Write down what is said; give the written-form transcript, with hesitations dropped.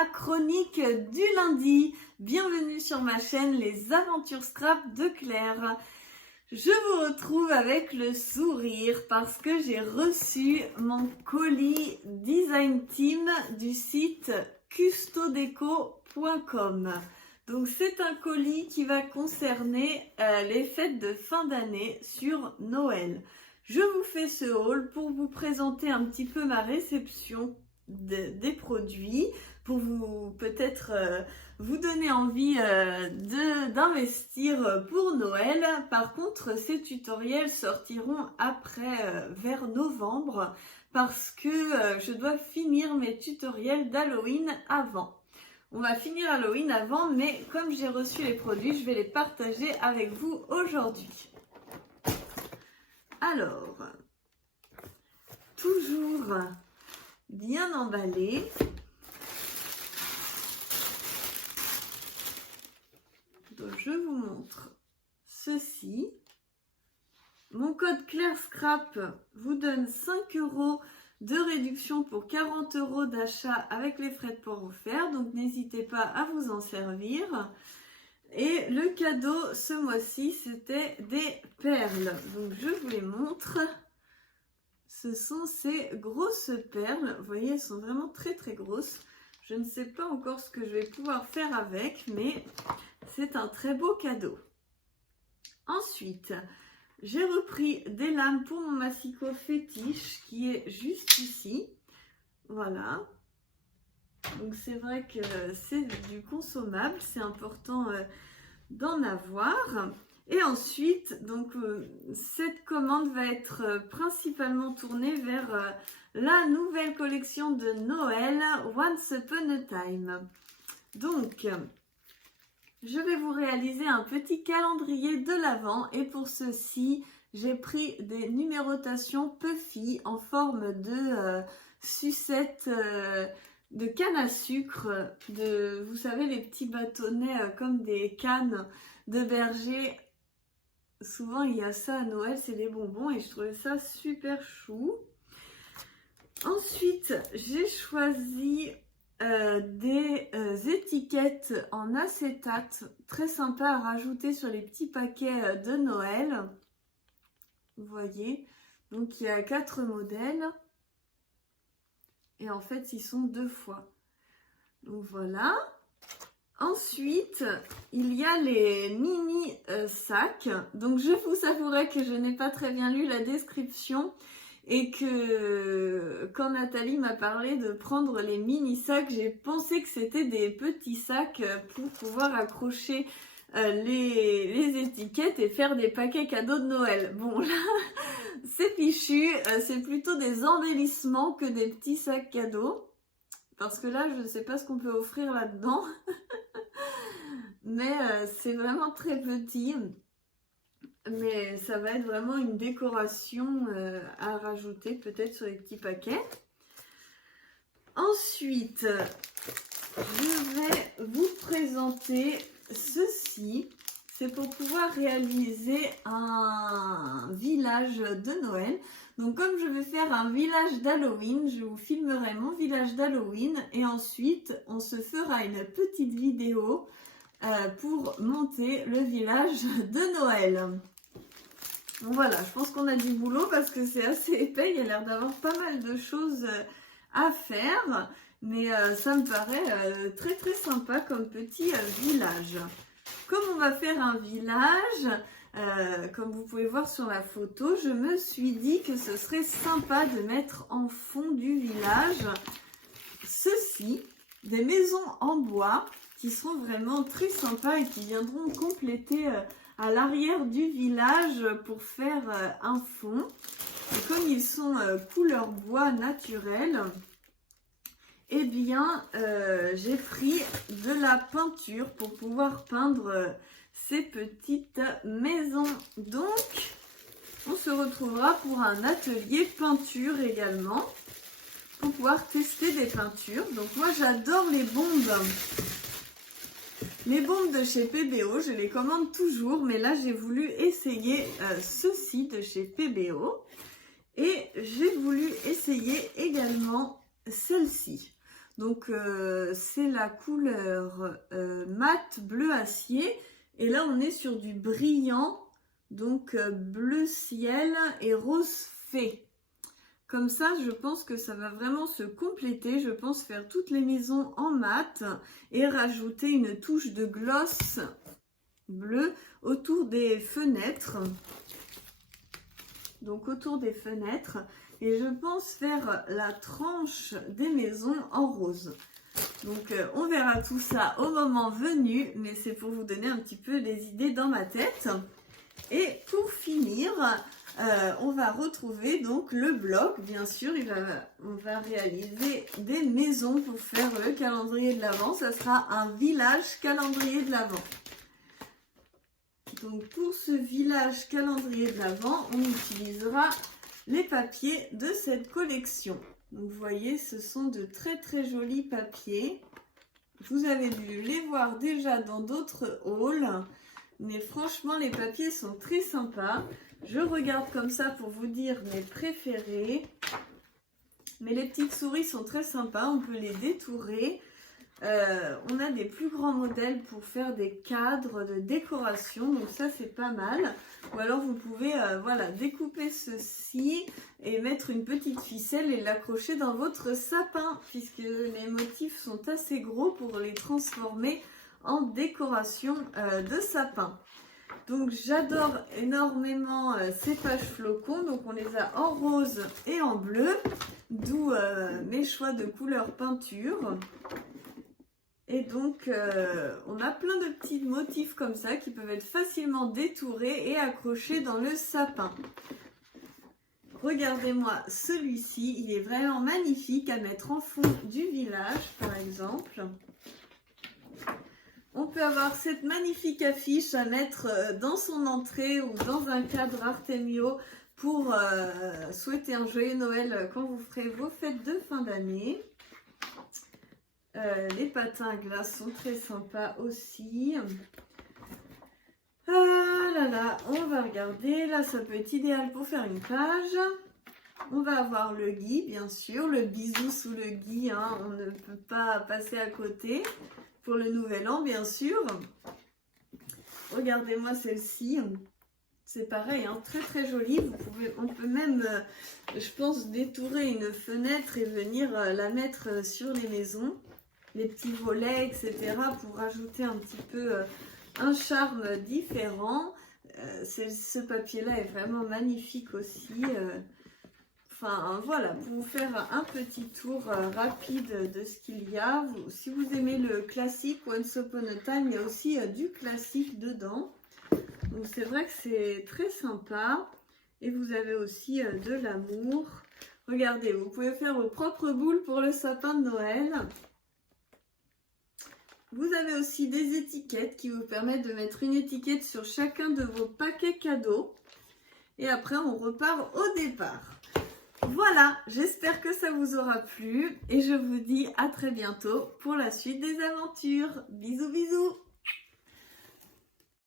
la chronique du lundi. Bienvenue sur ma chaîne Les Aventures Scrap de Claire. Je vous retrouve avec le sourire parce que j'ai reçu mon colis Design Team du site custodeco.com. Donc c'est un colis qui va concerner les fêtes de fin d'année sur Noël. Je vous fais ce haul pour vous présenter un petit peu ma réception des produits, pour vous peut-être vous donner envie d'investir pour Noël. Par contre, ces tutoriels sortiront après, vers novembre, parce que je dois finir mes tutoriels d'Halloween avant. On va finir Halloween avant, mais comme j'ai reçu les produits, je vais les partager avec vous aujourd'hui. Alors, toujours bien emballé. Donc, je vous montre ceci. Mon code Claire Scrap vous donne 5 € de réduction pour 40 € d'achat avec les frais de port offerts. Donc, n'hésitez pas à vous en servir. Et le cadeau ce mois-ci, c'était des perles. Donc, je vous les montre. Ce sont ces grosses perles. Vous voyez, elles sont vraiment très très grosses. Je ne sais pas encore ce que je vais pouvoir faire avec, mais c'est un très beau cadeau. Ensuite, j'ai repris des lames pour mon massicot fétiche qui est juste ici. Voilà. Donc c'est vrai que c'est du consommable, c'est important d'en avoir. Et ensuite, donc cette commande va être principalement tournée vers la nouvelle collection de Noël, Once Upon a Time. Donc, je vais vous réaliser un petit calendrier de l'Avent et pour ceci, j'ai pris des numérotations Puffy en forme de sucette de canne à sucre, vous savez, les petits bâtonnets comme des cannes de berger. Souvent, il y a ça à Noël, c'est des bonbons et je trouvais ça super chou. Ensuite, j'ai choisi des étiquettes en acétate très sympa à rajouter sur les petits paquets de Noël. Vous voyez, donc il y a 4 modèles et en fait ils sont 2 fois. Donc voilà. Ensuite, il y a les mini sacs. Donc je vous avouerai que je n'ai pas très bien lu la description. Et que quand Nathalie m'a parlé de prendre les mini sacs, j'ai pensé que c'était des petits sacs pour pouvoir accrocher les étiquettes et faire des paquets cadeaux de Noël. Bon là, c'est fichu, c'est plutôt des embellissements que des petits sacs cadeaux. Parce que là, je ne sais pas ce qu'on peut offrir là-dedans. Mais c'est vraiment très petit. Mais ça va être vraiment une décoration à rajouter peut-être sur les petits paquets. Ensuite, je vais vous présenter ceci. C'est pour pouvoir réaliser un village de Noël. Donc comme je vais faire un village d'Halloween, je vous filmerai mon village d'Halloween. Et ensuite, on se fera une petite vidéo pour monter le village de Noël. Bon, voilà, je pense qu'on a du boulot parce que c'est assez épais, il y a l'air d'avoir pas mal de choses à faire, mais ça me paraît très très sympa comme petit village. Comme on va faire un village, comme vous pouvez voir sur la photo, je me suis dit que ce serait sympa de mettre en fond du village ceci, des maisons en bois qui sont vraiment très sympas et qui viendront compléter à l'arrière du village pour faire un fond. Et comme ils sont couleur bois naturel, eh bien j'ai pris de la peinture pour pouvoir peindre ces petites maisons. Donc on se retrouvera pour un atelier peinture également pour pouvoir tester des peintures. Donc moi j'adore les bombes. Les bombes de chez PBO, je les commande toujours, mais là j'ai voulu essayer ceci de chez PBO et j'ai voulu essayer également celle-ci. Donc c'est la couleur mat bleu acier. Et là on est sur du brillant, donc bleu ciel et rose fée. Comme ça, je pense que ça va vraiment se compléter. Je pense faire toutes les maisons en mat et rajouter une touche de gloss bleu autour des fenêtres. Donc autour des fenêtres. Et je pense faire la tranche des maisons en rose. Donc on verra tout ça au moment venu. Mais c'est pour vous donner un petit peu des idées dans ma tête. Et pour finir... on va retrouver donc le bloc, bien sûr, on va réaliser des maisons pour faire le calendrier de l'Avent. Ça sera un village calendrier de l'Avent. Donc pour ce village calendrier de l'Avent, on utilisera les papiers de cette collection. Donc vous voyez, ce sont de très très jolis papiers. Vous avez dû les voir déjà dans d'autres hauls. Mais franchement, les papiers sont très sympas. Je regarde comme ça pour vous dire mes préférés. Mais les petites souris sont très sympas. On peut les détourer. On a des plus grands modèles pour faire des cadres de décoration. Donc ça, c'est pas mal. Ou alors, vous pouvez voilà, découper ceci et mettre une petite ficelle et l'accrocher dans votre sapin. Puisque les motifs sont assez gros pour les transformer en décoration de sapin. Donc j'adore énormément ces pages flocons, donc on les a en rose et en bleu, d'où mes choix de couleur peinture. Et donc on a plein de petits motifs comme ça qui peuvent être facilement détourés et accrochés dans le sapin. Regardez-moi celui-ci, il est vraiment magnifique à mettre en fond du village par exemple. On peut avoir cette magnifique affiche à mettre dans son entrée ou dans un cadre Artemio pour souhaiter un joyeux Noël quand vous ferez vos fêtes de fin d'année. Les patins à glace sont très sympas aussi. Ah là là, on va regarder. Là, ça peut être idéal pour faire une page. On va avoir le gui, bien sûr. Le bisou sous le gui, hein, on ne peut pas passer à côté. Pour le nouvel an, bien sûr. Regardez-moi celle-ci. C'est pareil, hein, très très joli. On peut même, je pense, détourer une fenêtre et venir la mettre sur les maisons. Les petits volets, etc. pour rajouter un petit peu un charme différent. Ce papier-là est vraiment magnifique aussi. Enfin voilà, pour vous faire un petit tour rapide de ce qu'il y a. Si vous aimez le classique Once Upon a Time, il y a aussi du classique dedans. Donc c'est vrai que c'est très sympa. Et vous avez aussi de l'amour. Regardez, vous pouvez faire vos propres boules pour le sapin de Noël. Vous avez aussi des étiquettes qui vous permettent de mettre une étiquette sur chacun de vos paquets cadeaux. Et après, on repart au départ. Voilà, j'espère que ça vous aura plu et je vous dis à très bientôt pour la suite des aventures. Bisous bisous.